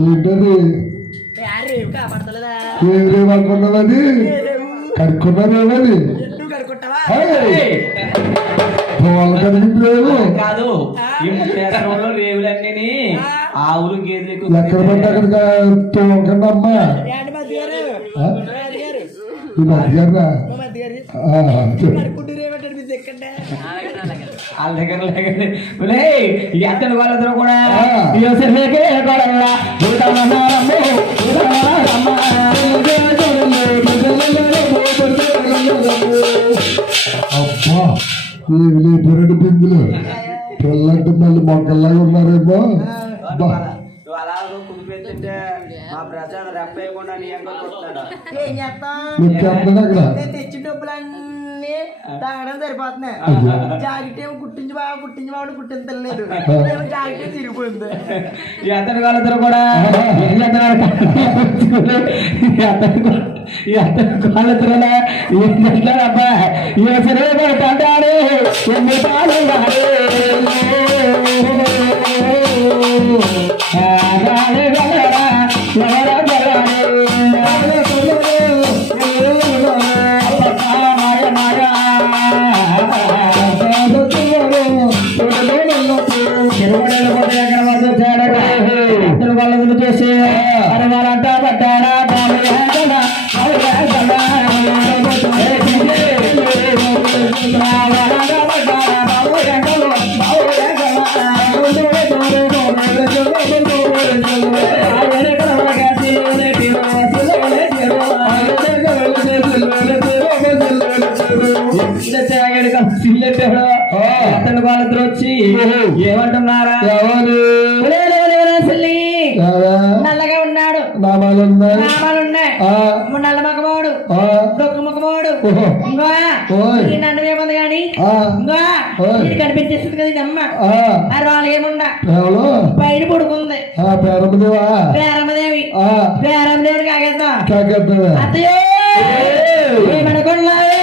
ఏంటది వాళ్ళు కనిపించలేదు కాదు ఈ రేవులన్నీ ఆవులు గేదెలు ఎక్కడ పడితే అక్కడ తోకండి అమ్మా. ఈ మధ్య గారు? వాళ్ళ దగ్గర లేకండి అత్తలు వాళ్ళందరూ కూడా. అబ్బా ఈ బురడి బిందులు పిల్లంటే మళ్ళీ మొక్కల్లాగా ఉన్నారేమో బా నువ్వు అలా కుదిపెట్టుంటే మా ప్రజలు రెప్పేయకుండా నీ ఎంకొచ్చి వస్తాడు ఏం చేస్తాం నీకు చెప్పండి అక్కడ నేను తెచ్చిన డబ్బులన్నీ తాగడం సరిపోతున్నాయి జాకెట్ ఏమో కుట్టించి బాగా కుట్టించి బాగా కుట్టించలేదు ఏమో జాకెట్ ఏమో తిరిగిపోయింది ఈ అతని వాళ్ళందరూ కూడా ఎన్ని అతను ఈ అతను ఈ అతని వాళ్ళందరూ ఏం చేస్తారు అబ్బా ఈ సరే పడతాడు ఎన్ని పాలు అతను వాళ్ళిద్దరు వచ్చి ఏమంటున్నారా ఎవరు? నల్లగా ఉన్నాడు. నామాలు ఉన్నాయి నామాలు ఉన్నాయి. ఆ, నల్ల మగవాడు ఆ, డొక్కు మగవాడు నన్ను ఏముంది కానీ. ఇది కనిపించేస్తుంది కదా ఇది అమ్మ. ఆ, రాళ్ళు ఏముండ? బయట పడుకుంది. పేరమ్మదేవి? ఆ. పేరమ్మదేవి కాగేద్దాం. అత్తయ్యో! ఏమనుకున్నావే?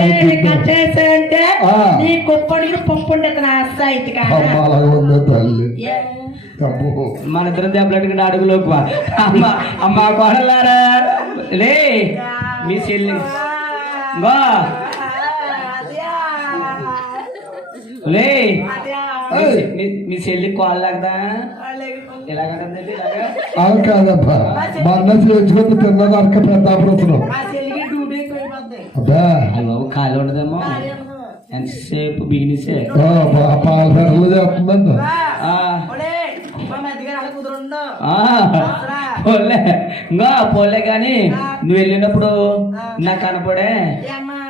అయిపోయింది. చేసాయంటే ఆ. నీ కొప్పడికి పప్పు ఉండదు నా అబ్బో. మన ఇద్దరం దెబ్బలాడుకున్న అడుగులోకి వా. అమ్మ అమ్మ కోడలారా లే మీ చెల్లి. గో లే. మీ చెల్లి కోళ్ళగదా అది కాదబ్బా. మా చెల్లికి డ్యూటీ ఎక్కువైపోద్ది అబ్బా. అయ్యో ఖాళీ ఉండదేమో? ఎంతసేపు బిగినిసే పాల చేస్తుందండి ఆ, పోలే. ఇంకా పోలే. కానీ నువ్వు వెళ్ళినప్పుడు నాకు కనపడే.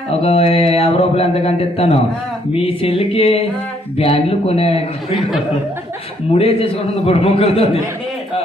ఒక యాభై రూపాయలు ఎంతకంత ఇస్తాను? మీ చెల్లికి బ్యాండ్లు కొనే ముడే చేసుకుంటుంది గుడి మొక్కలతో ఇంకా